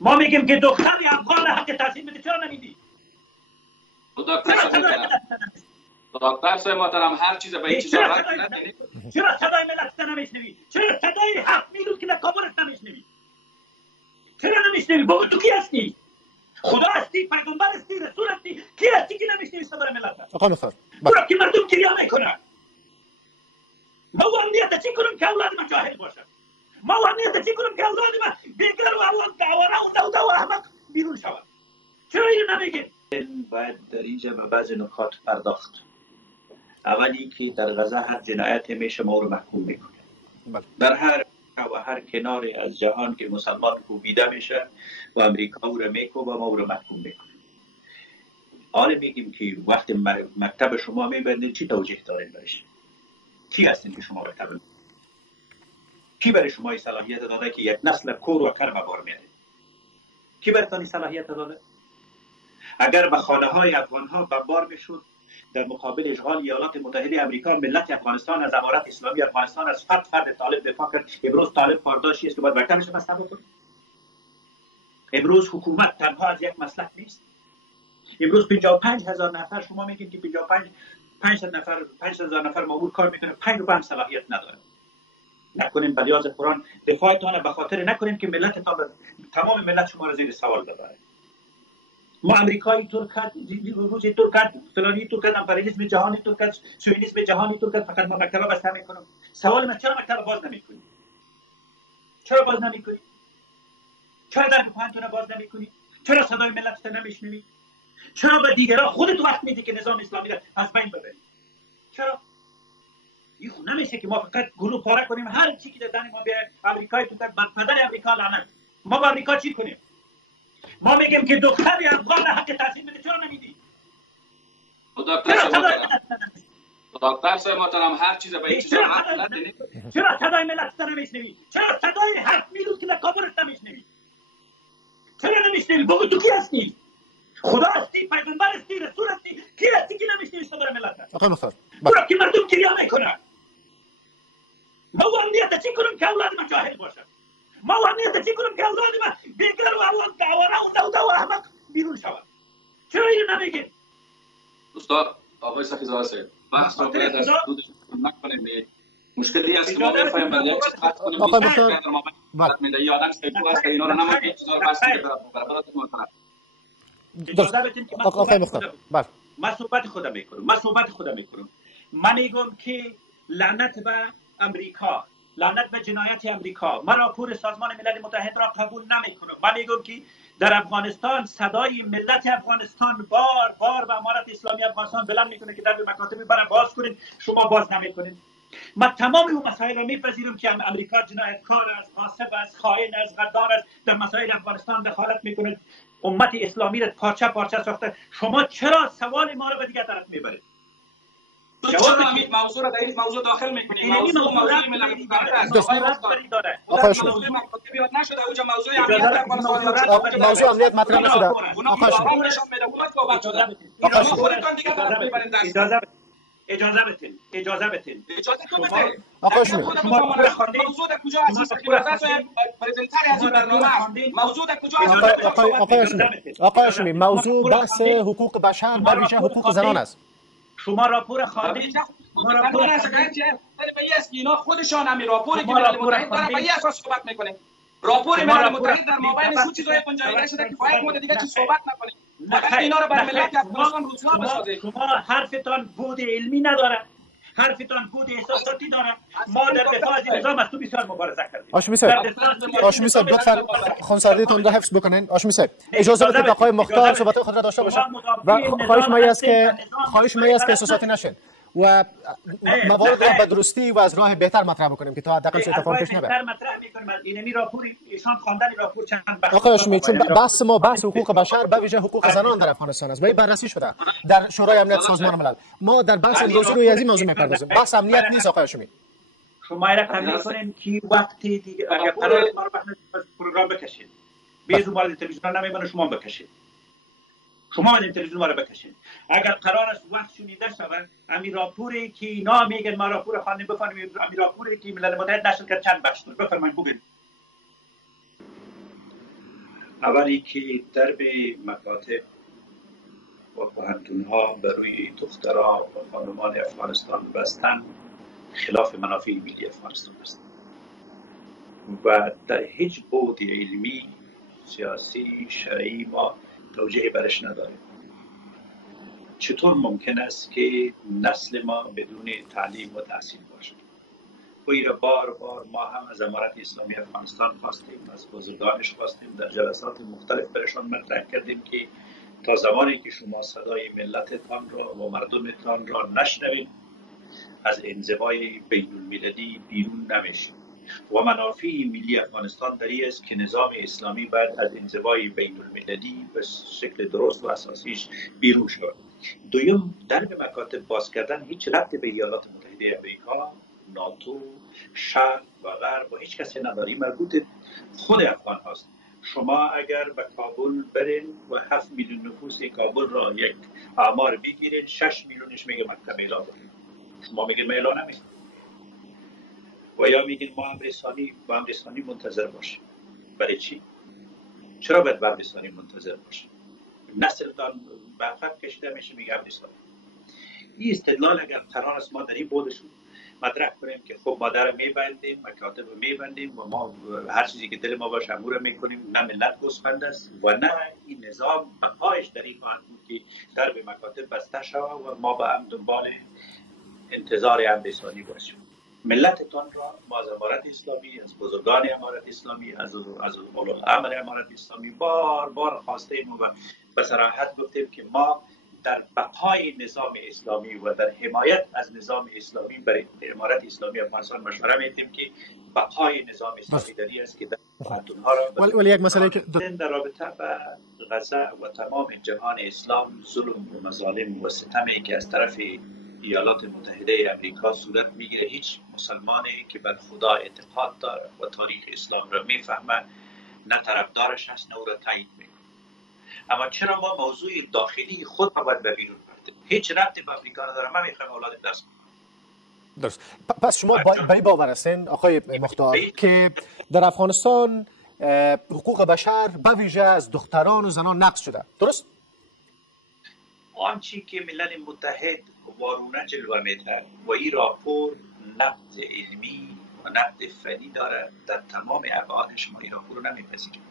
ما میگیم که دختر افغان حق تحصیل بده، چرا نمیدی؟ دکتر صاحب محترم هر چیز به این چیزا رد نداری. چرا صدای ملت نمیشنوی؟ چرا صدای 7 میلیون که در کابل نمیشنوی؟ چرا نمیشنوی؟ بابا تو کی هستی؟ خدا هستی، پیغمبر هستی، رسول هستی، کی هستی که نمیشنوی صدای ملت؟ آقا مختار برای که مردم گریه نکنن. ما امنیت چی کنیم که اولاد ما جاهل باشه؟ ما امنیت چی کنیم که اولاد ما بیگر و اولاد دعواره و احمق بیرون شود؟ چرا اینو نمیگید؟ باید در اینجا به بعض نکات پرداخت. اولی که در غزه هر جنایت میشه ما رو محکوم میکنه. در هر کنار از جهان که مسلمان کوبیده میشه و امریکا او رو میکوبه ما او رو محکوم میکنه. حالا میگیم که وقتی مکتب شما میبندید چی توجیه دارین برش؟ کی هستین که شما مکتب؟ کی برای شما صلاحیت داده که یک نسل کور و کر به بار میاره؟ کی براتون صلاحیت داده؟ اگر به خانه های افغان ها بمبار میشد در مقابل اشغال ایالات متحده آمریکا، ملت افغانستان از امارت اسلامی افغانستان از فرد طالب دفاع کرد. امروز طالب پارداشی است که باید مکتبش بسته بکنه. امروز حکومت تنها از یک مسلک نیست. امروز 55,000 نفر، شما میگید که 5,000 نفر مامور کار میکنه، 5 روپیه هم صلاحیت نداره. نکنیم به لیاز قرآن دفاعتان به خاطر نکنیم که تمام ملت شما را زیر سوال ببره. ما امریکایی ترک، روسی ترک، فلانی ترک، امپریالیسم جهانی ترک، شوینیسم جهانی ترک، فقط ما مکتب بسته میکنم. سوال من چرا مکتب باز نمیکنی؟ چرا باز نمیکنی؟ چرا در پانتون باز نمیکنی؟ چرا صدای ملت نمیشنوی؟ چرا به دیگران خودت وقت میدی که نظام اسلامی را از بین ببری؟ چرا؟ این خود نمیشه که ما فقط گلو پاره کنیم هر چی که در دن ما بیاد امریکایی ترک بر پدر امریکا لعنت. ما با امریکا چی کنیم؟ ما میگیم که دختر افغان حق تحصیل بده، چرا نمیدی؟ دکتر صاحب محترم هر چیز به این چیزا رد نداری. چرا صدای ملت نمیشنوی؟ چرا صدای 7 میلیون که در کابل نمیشنوی؟ چرا نمیشنوی؟ بگو تو کی هستی؟ خدا هستی، پیغمبر هستی، رسول هستی، کی هستی که نمیشنوی صدای ملت؟ آقا مختار برای که مردم گریه نکنن. ما امنیت چی کنیم که اولاد ما جاهل باشه؟ ما امنیت چی کنیم که اولاد ما بیگر و اولاد دعواره و احمق بیرون شود؟ چرا اینو نمیگید؟ استاد آقای سخیزاده صاحب بحث رو باید از حدودش نکنیم. مشکلی است که ما می‌فهمیم برای یک چیز خط کنیم. آقای مختار میده آدم سیفو است که اینا رو نمی‌گه چیزا رو بحث می‌کنه برابرات محترم. اجازه بدید که آقای مختار من صحبت خودم میکنم. من میگم که لعنت به امریکا، لعنت به جنایت امریکا. من راپور سازمان ملل متحد را قبول نمیکنم. من میگم که در افغانستان صدای ملت افغانستان بار به امارت اسلامی افغانستان بلند میکنه که در مکاتب برای باز کنید، شما باز نمیکنید. من تمام اون مسائل را میپذیرم که امریکا جنایتکار است، غاصب است، خائن است، غدار است، در مسائل افغانستان دخالت میکنه، امت اسلامی را پارچه پارچه ساخته. شما چرا سوال ما را به دیگر طرف میبرید؟ چرا همین موضوع را در این موضوع داخل میکنید؟ موضوع ملل متحد داره. موضوع مکاتبی یاد نشده اوجا موضوع امنیت افغانستان موضوع امنیت مطرح نشده. اجازه بدین. آقا هاشمی موضوع در کجا هست؟ پرزنتر از این برنامه موضوع در کجا هست؟ آقا هاشمی موضوع بحث حقوق بشر و ویژه حقوق زنان است. شما راپور خواندید؟ ما راپور اینا خودشان همین راپور که ملل متحد داره به این اساس صحبت میکنه. راپور ملل متحد در مابین سو چیزای گنجایش شده که باید مورد دیگه چی صحبت نکنیم. فقط اینا رو بر ملت افغانستان روزنامه بسازید. شما حرفتان بود علمی نداره. حرفتان بود احساساتی داره. ما در دفاع از نظام از تو بسیار مبارزه کردیم. هاشمی صاحب لطفاً خانسردیتون رو حفظ بکنین. هاشمی صاحب اجازه بدید آقای مختار صحبت خود را داشته باشه و خواهش می است که احساساتی نشین و موارد را به درستی و از راه بهتر مطرح بکنیم که تا حداقل اتفاق پیش نیاد. اینمی راپور ایشان خواندن راپور چند بخش. آقای هاشمی چون بحث ما بحث حقوق بشر به ویژه حقوق زنان در افغانستان است و این بررسی شده در شورای امنیت سازمان ملل. ما در بحث امروزی روی از این موضوع می‌پردازیم. بحث امنیت نیست آقای هاشمی. شما را قبول کنین که وقتی دیگه اگر قرار ما رو پروگرام بکشید بیزو مال تلویزیون نمیمونه شما بکشید. شما در تلویزیون ما رو بکشید. اگر قرار است وقت شنیده شود امیر راپوری که اینا میگن ما راپور خواندیم بفرمایید امیر راپوری که ملل متحد نشر کرد چند بخش بود بفرمایید بگید. اولی که درب مکاتب و پوهنتون‌ها برای دخترها و خانمان افغانستان بستن خلاف منافع ملی افغانستان است و در هیچ بعد علمی، سیاسی، شرعی ما توجیه برش نداریم. چطور ممکن است که نسل ما بدون تعلیم و تحصیل باشد؟ و این بار بار ما هم از امارت اسلامی افغانستان خواستیم، از بزرگانش خواستیم، در جلسات مختلف برشان مطرح کردیم که تا زمانی که شما صدای ملتتان را و مردمتان را نشنوید از انزوای بین المللی بیرون نمیشید و منافع ملی افغانستان در این است که نظام اسلامی باید از انزوای بین المللی به شکل درست و اساسیش بیرون شود. دوم، درب مکاتب باز کردن هیچ ربطی به ایالات متحده امریکا، ناتو، شرق و غرب و هیچ کسی نداری، مربوط خود افغان هاست. شما اگر به کابل برین و 7 میلیون نفوس کابل را یک آمار بگیرید، 6 میلیونش میگه مکتب اعلام کنید. شما میگید ما اعلام نمیکنیم و یا میگید ما با امر ثانی منتظر باشیم. برای چی؟ چرا باید با امر ثانی منتظر باشیم؟ نسلتان به عقب کشیده میشه میگه امر ثانی. این استدلال اگر قرار است ما در این بودشون مطرح کنیم که خب ما در میبندیم، مکاتب رو میبندیم و ما هر چیزی که دل ما باشه امور میکنیم، نه ملت گوسفند است و نه این نظام بقایش در این خواهد بود که در به مکاتب بسته شود و ما با هم دنبال انتظار امر ثانی باشیم. ملتتان را ما از امارت اسلامی، از بزرگان امارت اسلامی، از اولوالامر امارت اسلامی بار بار خواستیم و به صراحت گفتیم که ما در بقای نظام اسلامی و در حمایت از نظام اسلامی برای امارت اسلامی افغانستان مشوره میدیم که بقای نظام اسلامی داری است که در پوهنتون‌ها را ولی یک مسئله که در رابطه با غزه و تمام جهان اسلام ظلم و مظالم و ستمی که از طرف ایالات متحده امریکا صورت میگیره، هیچ مسلمانی که بر خدا اعتقاد داره و تاریخ اسلام را میفهمه نه طرفدارش هست نه او را تایید میکنه. اما چرا ما موضوع داخلی خود ما باید بیرون بردیم؟ هیچ ربطی به آمریکا نداره. من میخوام اولاد درس کنم. درست. پس شما به این باور هستین آقای مختار که در افغانستان حقوق بشر به ویژه از دختران و زنان نقض شده، درست؟ آنچه که ملل متحد وارونه جلوه میده و این راپور نقد علمی و نقد فنی داره، در تمام ابعادش ما این راپور رو نمیپذیریم.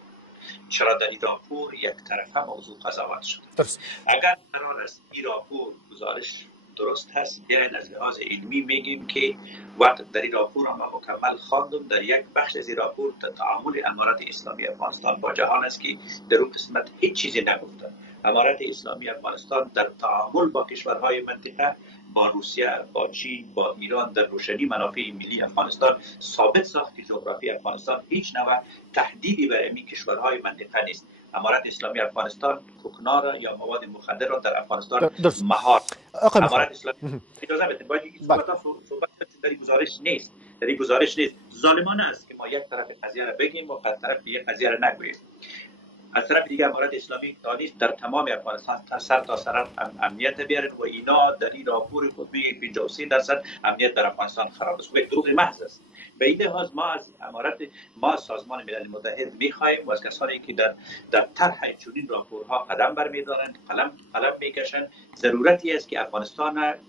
چرا در این راپور یک طرفه موضوع قضاوت شده؟ درست. اگر قرار است این راپور گزارش درست هست، یعنی از لحاظ علمی میگیم که وقت در این راپور ما مکمل خواندم، در یک بخش از این راپور تعامل امارت اسلامی افغانستان با جهان است که در اون قسمت هیچ چیزی نگفته. امارت اسلامی افغانستان در تعامل با کشورهای منطقه، با روسیه، با چین، با ایران، در روشنی منافع ملی افغانستان ثابت ساخت که جغرافی افغانستان هیچ نوع تهدیدی برای این کشورهای منطقه نیست. امارت اسلامی افغانستان کوکنار یا مواد مخدر را در افغانستان مهار. امارت اسلامی اجازه بدید باید صحبت در گزارش نیست. در این گزارش نیست. ظالمانه است که ما یک طرف قضیه را بگیم و از طرف دیگه قضیه را نگوییم. از طرف دیگه امارت اسلامی دانست در تمام افغانستان سر تا سر امنیت بیارن و اینا در این راپور خود میگه 53% امنیت در افغانستان خراب است. یک دروغ محض است. به این لحاظ ما از سازمان ملل متحد میخواهیم و از کسانی که در طرح چنین راپورها قدم برمیدارند، قلم میکشند، ضرورتی است که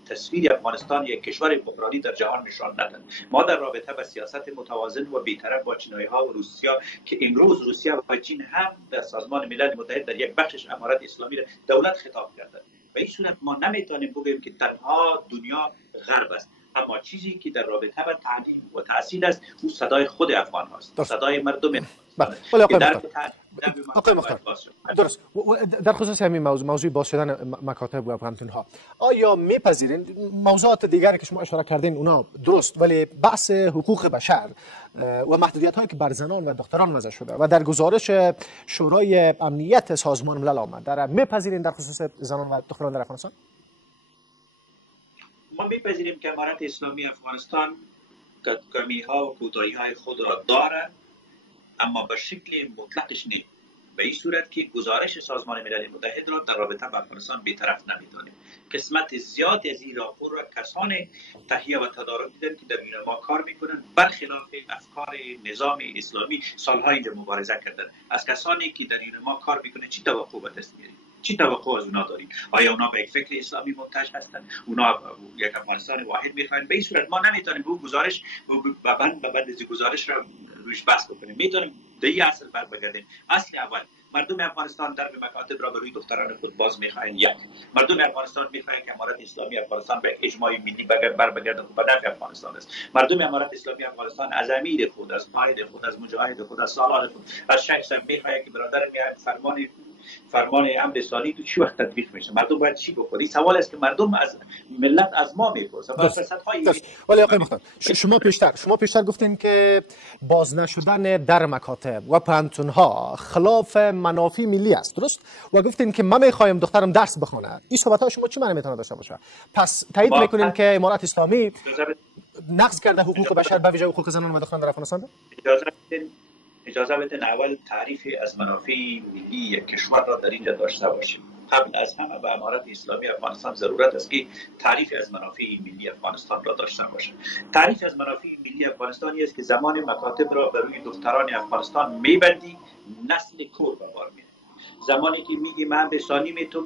تصویر افغانستان یک کشور بحرانی در جهان نشان ندهند. ما در رابطه با سیاست متوازن و بی‌طرف با چینایی‌ها و روسیه که امروز روسیه و چین هم در سازمان ملل متحد در یک بخشش امارت اسلامی را دولت خطاب کردند. به این صورت ما نمیتونیم بگوییم که تنها دنیا غرب است. اما چیزی که در رابطه با تعلیم و تحصیل است، اون صدای خود افغان هاست، صدای مردم آقای مختار درست. در خصوص همین موضوع باز شدن مکاتب و افغانتون ها، آیا میپذیرین موضوعات دیگری که شما اشاره کردین اونا درست، ولی بحث حقوق بشر و محدودیت هایی که بر زنان و دختران وضع شده و در گزارش شورای امنیت سازمان ملل آمد، در میپذیرین در خصوص زنان و دختران در افغانستان؟ ما میپذیریم که امارت اسلامی افغانستان کمی‌ها و کوتاهی‌های خود را دارد، اما به شکل مطلقش نیست. به این صورت که گزارش سازمان ملل متحد را در رابطه با افغانستان بی‌طرف نمی‌دانیم. قسمت زیادی از این راپور را کسانی تهیه و تدارک دیدن که در میان ما کار میکنن، برخلاف افکار نظام اسلامی سالها اینجا مبارزه کردن. از کسانی که در میان ما کار میکنن چی توقع به دست میاریم؟ چی توقع از اونا داریم؟ آیا اونا به یک فکر اسلامی منتج هستند؟ اونا یک افغانستان واحد میخواین؟ به این صورت ما نمیتونیم به گزارش بعد از گزارش را روش بحث بکنیم. میتونیم به این اصل بر بگردیم. اصل اول، مردم افغانستان در مکاتب را به روی دختران خود باز میخواین. یک، مردم افغانستان میخواین که امارت اسلامی افغانستان به اجماع ملی بر بگرده و به نفع افغانستان است. مردم امارت اسلامی افغانستان از امیر خود، از قائد خود، از مجاهد خود، از سالار خود، از شخص میخواین که برادر میاد فرمان امر ثانی تو چی وقت تطبیق میشه؟ مردم باید چی بکنه؟ این سوال است که مردم از ملت از ما میپرسن. ولی آقای مختار، شما پیشتر گفتین که باز نشدن در مکاتب و پانتونها خلاف منافع ملی است، درست؟ و گفتین که من میخوایم دخترم درس بخونه. این صحبت ها شما چه معنی میتونه داشته باشه؟ پس تایید میکنین که امارت اسلامی نقض کرده حقوق بشر به ویژه حقوق زنان و دختران در افغانستان؟ اجازه بدین اول تعریف از منافع ملی یک کشور را در اینجا داشته باشیم. قبل از همه به امارت اسلامی افغانستان ضرورت است که تعریف از منافع ملی افغانستان را داشته باشه. تعریف از منافع ملی افغانستانی است که زمان مکاتب را بر روی دختران افغانستان میبندی، نسل کور به بار میاره. زمانی که میگی من به ثانی میتون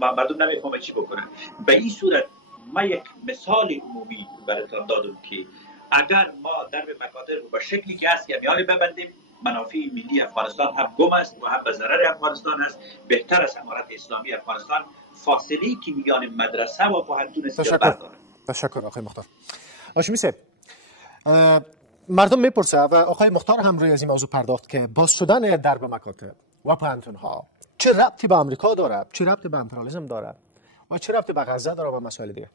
مردم نمیفهمه چی بکنن. به این صورت ما یک مثال عمومی براتون دادم که اگر ما در مکاتب رو به شکلی که هست یعنی ببندیم، منافع ملی افغانستان هم گم است و هم به ضرر افغانستان است. بهتر است امارت اسلامی افغانستان فاصله‌ای که میان مدرسه و پوهنتون است برداره. تشکر آقای مختار. هاشمی صاحب، مردم میپرسه و آقای مختار هم روی از این موضوع پرداخت که باز شدن درب مکاتب و پوهنتون ها چه ربطی به آمریکا داره، چه ربطی به امپریالیسم داره و چه ربطی به غزه داره و مسائل دیگه؟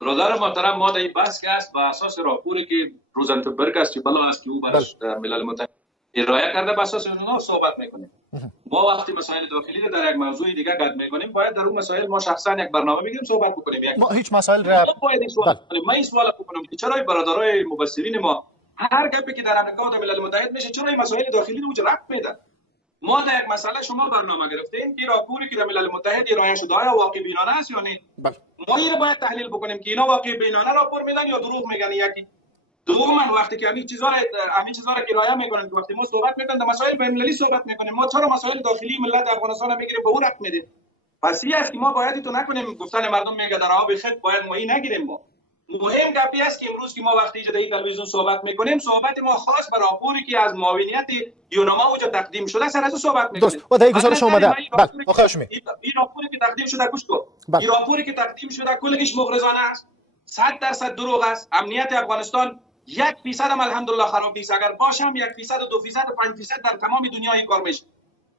برادر محترم، ما در این بحث که است بر اساس راپوری که روزنبرگ است که بلا است که او برش ملل متحد ارائه کرده بر اساس اونها صحبت میکنیم. ما وقتی مسائل داخلی رو در یک موضوع دیگه قد میکنیم باید در اون مسائل ما شخصا یک برنامه بگیریم صحبت بکنیم. ما هیچ مسائل را باید سوال کنیم. من این سوال بکنم که چرا برادرای مبصرین ما هر گپی که در امریکا و ملل متحد میشه چرا این مسائل داخلی رو ربط میدن؟ ما در یک مسئله شما برنامه گرفتیم که راپوری که در ملل متحد ارائه شده آیا واقع بینانه است یا نه؟ ما این رو باید تحلیل بکنیم که اینا واقع بینانه راپور میدن یا دروغ میگن. یکی دوم وقتی که همین چیزا رو ارائه میکنن که وقتی ما صحبت میکنیم در مسائل بین‌المللی صحبت میکنیم، ما چرا مسائل داخلی ملت افغانستان میگیریم به اون ربط میدیم؟ پس این است که ما باید تو نکنیم گفتن مردم میگه در آب خط باید ما این نگیریم. ما مهم گپی است که امروز که ما وقتی اینجا در تلویزیون صحبت میکنیم صحبت ما خاص به راپوری که از معاونیت یوناما اونجا تقدیم شده سر از صحبت میکنیم. درست. و در گزارش اومده. بله آقای هاشمی، این راپوری که تقدیم شده گوش کن. این راپوری که تقدیم شده کلش مغرضانه است. 100% دروغ است. امنیت افغانستان 1% هم الحمدلله خراب نیست. اگر باشم 1%، 2%، 5% در تمام دنیا این کار میشه.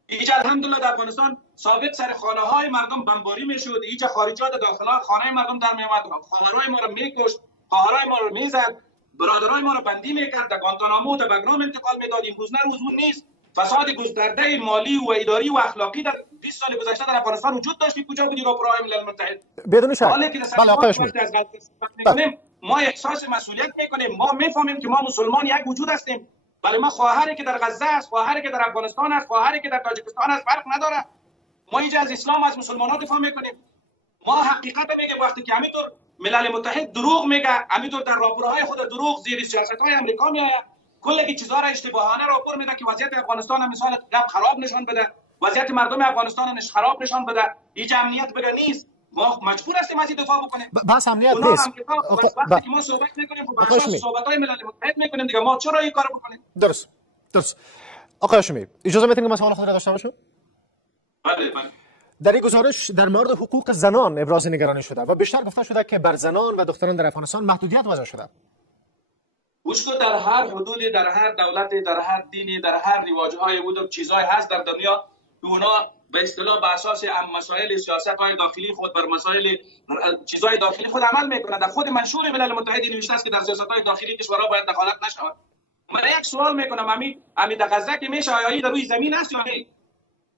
اینجا الحمدلله در افغانستان ثابت سر خانه های مردم بمباری میشد. اینجا خارجیات داخل خانه مردم در میومد، خواهرای ما رو میکشت، خواهرای ما رو میزد، برادرای ما رو بندی میکرد، در گوانتانامو تا بگرام انتقال میداد. امروز نه روز اون نیست. فساد گسترده مالی و اداری و اخلاقی در 20 سال گذشته در افغانستان وجود داشت. کجا بودی راپورهای ملل متحد؟ بدون شک. بله آقای هاشمی، ما احساس مسئولیت میکنیم. ما میفهمیم که ما مسلمان یک وجود هستیم. ولی ما خواهری که در غزه است، خواهری که در افغانستان است، خواهری که در تاجیکستان است فرق نداره. ما اینجا از اسلام از مسلمانان دفاع میکنیم. ما حقیقت میگه وقتی که همینطور ملل متحد دروغ میگه، همینطور در راپورهای خود دروغ زیر سیاست‌های آمریکا میآید، کلی چیزا را اشتباهانه راپور میده که وضعیت افغانستان هم مثال گپ خراب نشون بده، وضعیت مردم افغانستان هم خراب نشون بده. هیچ امنیت بگه نیست. ما مجبور هستیم از این دفاع بکنیم. بس امنیت نیست. وقتی که ما صحبت میکنیم خب بر اساس صحبت‌های ملل متحد میکنیم دیگه. ما چرا این کارو بکنیم؟ درست. آقای هاشمی، اجازه میدین که من سوال خود را داشته باشم؟ بله. در این گزارش در مورد حقوق زنان ابراز نگرانی شده و بیشتر گفته شده که بر زنان و دختران در افغانستان محدودیت وضع شده. گوش در هر حدودی، در هر دولتی، در هر دینی، در هر رواج‌های بود چیزهای هست در دنیا که اونا به اصطلاح به اساس مسائل سیاست‌های داخلی خود بر مسائل چیزهای داخلی خود عمل میکنند. در خود منشور ملل متحد نوشته است که در سیاست‌های داخلی کشورها باید دخالت نشود. من یک سوال میکنم، همین در غزه که میشه آیا در روی زمین است یا نه؟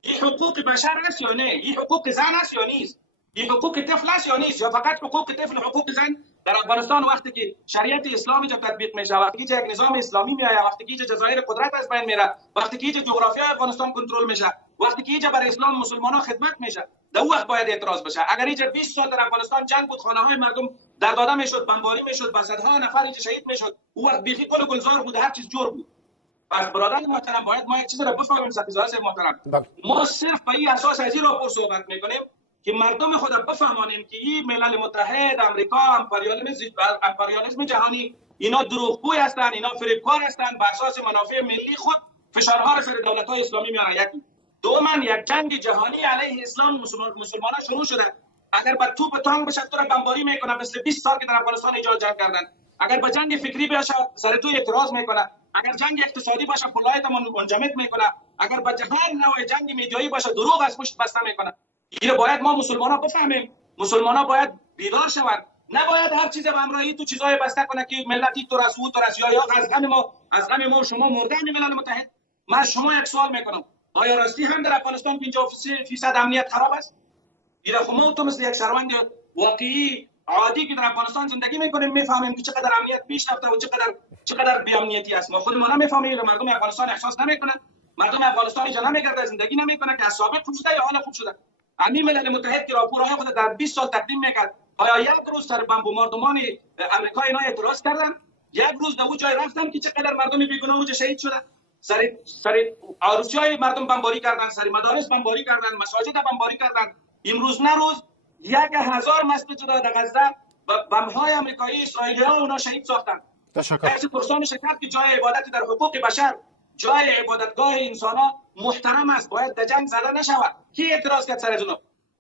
این حقوق بشر است یا نه؟ این حقوق زن است یا نیست؟ این حقوق طفل است یا نیست، یا فقط حقوق طفل حقوق زن در افغانستان وقتی که شریعت اسلامی جب تطبیق میشه، وقتی که یک نظام اسلامی میاد، وقتی که جزایر قدرت از بین میره، وقتی که جغرافیای افغانستان کنترل میشه، وقتی که بر اسلام مسلمانان خدمت میشه، در وقت باید اعتراض بشه. اگر اینجا 20 سال در افغانستان جنگ بود، خانه های مردم در داده میشد، بمباری میشد، با صدها نفر شهید میشد، او وقت بیخی گل گلزار بود، هر چیز جور بود. پس برادران محترم باید ما یک چیز را بفهمیم. سفیزاده صاحب محترم، ما صرف به این اساس از این راپور صحبت میکنیم که مردم خود بفهمانیم که این ملل متحد، امریکا، امپریالیسم جهانی اینا دروغگوی هستند، اینا فریبکار هستند، به اساس منافع ملی خود فشارها را سر دولت‌های اسلامی میارن. یکی دوما یک جنگ جهانی علیه اسلام مسلمانان شروع شده. اگر با توپ تانک بشه تو را بمباری میکنه، مثل 20 سال که در افغانستان ایجاد جنگ کردن. اگر با جنگ فکری بشه سر تو اعتراض میکنه، اگر جنگ اقتصادی باشه پولایت منجمد میکنه، اگر با هر نوع جنگ میدیایی باشه دروغ از پشت بسته میکنه. اینو باید ما مسلمانان بفهمیم. مسلمانان باید بیدار شوند، نباید هر چیز به همراهی تو چیزای بسته کنه که ملتی تو رسو تو رسیا یا از غم ما شما مردن ملل متحد. من شما یک سوال میکنم، آیا راستی هم در افغانستان 50% امنیت خراب است؟ اینا خما تو مثل یک شهروند واقعی عادی که در افغانستان زندگی میکنیم میفهمیم که چقدر امنیت پیش رفته و چقدر بی امنیتی است. ما خودمون نمیفهمیم، مردم افغانستان احساس نمیکنن، مردم افغانستان اینجا نمیگرده، زندگی نمیکنه که از سابق خوب شده یا حالا خوب شده. همین ملل متحد که راپورهای خود در 20 سال تقدیم میکرد، آیا یک روز سر بمباردمان امریکا اینا اعتراض کردن؟ یک روز در اون جای رفتن که چقدر مردم بیگناه اونجا شهید شدن؟ سر عروسی‌های مردم بمباری کردن، سر مدارس بمباری کردن، مساجد بمباری کردن. امروز نه روز 1000 مسجد در غزه بمب‌های آمریکایی اسرائیلی‌ها اونا شهید ساختن. تشکر. کسی پرسان شکست که جای عبادت در حقوق بشر، جای عبادتگاه انسان‌ها محترم است، باید در جنگ زده نشود. کی اعتراض کرد سر جنوب؟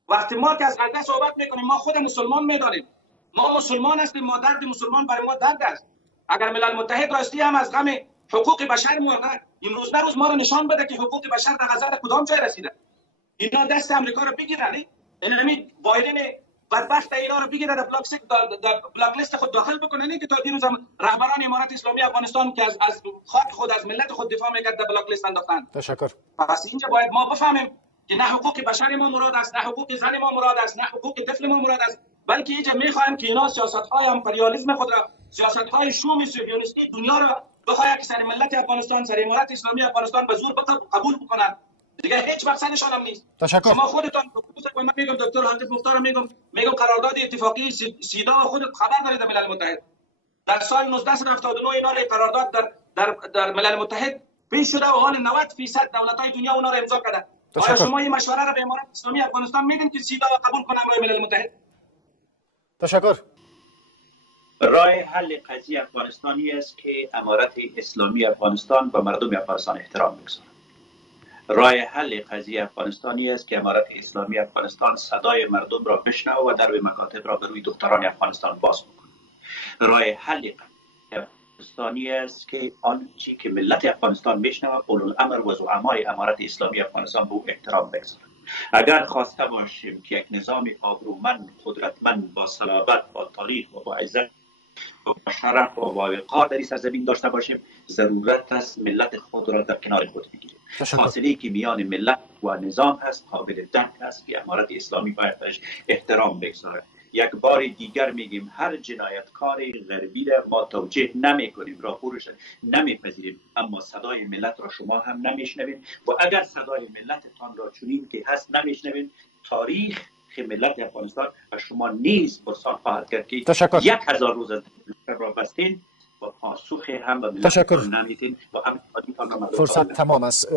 وقتی ما که از غزه صحبت میکنیم ما خود مسلمان میدانیم، ما مسلمان هستیم، ما درد مسلمان برای ما درد است. اگر ملل متحد راستی هم از غم حقوق بشر مرده، امروز نه روز ما رو نشان بده که حقوق بشر در غزه کدام جای رسیده. اینا دست امریکا رو بگیرن، یعنی بایدن بدبخت اینا رو بگیره در بلاک لیست خود داخل بکنن که تا دیروز هم رهبران امارات اسلامی افغانستان که از خاک خود از ملت خود دفاع میکرد در بلاک لیست انداختن. تشکر. پس اینجا باید ما بفهمیم که نه حقوق بشر ما مراد است، نه حقوق زن ما مراد است، نه حقوق طفل ما مراد است، بلکه اینجا میخوایم که اینا سیاست‌های امپریالیسم خود را، سیاست‌های شوم صهیونیستی دنیا را بخواهد که سر ملت افغانستان، سر امارات اسلامی افغانستان به زور قبول بکنن. دیگه هیچ مقصدشان هم نیست. تشکر. شما خودتان من میگم دکتر حاتم مختار میگم قرارداد اتفاقی سیدا خودت خبر دارید در ملل متحد در سال 1979 اینا را قرارداد در ملل متحد پیش شده و حال 90% دولت‌های دنیا اونا را امضا کردن. آیا شما این مشوره را به امارات اسلامی افغانستان میدین که سیدا قبول کنن روی ملل متحد؟ تشکر. راه حل قضیه افغانستانی است که امارات اسلامی افغانستان و مردم افغانستان احترام بگذارند. راه حل قضیه افغانستانی است که امارات اسلامی افغانستان صدای مردم را بشنوه و در مکاتب را به روی دختران افغانستان باز بکنه. راه حل افغانستانی است که آنچه که ملت افغانستان بشنوه اولوالامر و زعمای امارات اسلامی افغانستان به او احترام بگذارند. اگر خواسته باشیم که یک نظام آبرومند، قدرتمند، با صلابت، با تاریخ و با عزت و شرف و با وقار در این سرزمین داشته باشیم، ضرورت است ملت خود را در کنار خود بگیریم. فاصله که میان ملت و نظام هست قابل درک است که امارات اسلامی باید بهش احترام بگذارد. یک بار دیگر میگیم هر جنایتکار غربی را ما توجیه نمیکنیم، راپورش نمیپذیریم، اما صدای ملت را شما هم نمیشنوید و اگر صدای ملتتان را چنین که هست نمیشنوید، تاریخ ملت افغانستان و شما نیز پرسان خواهد کرد که 1000 روز از را بستین و پاسخ هم به ملت نمیدین و هم فرصت تمام است.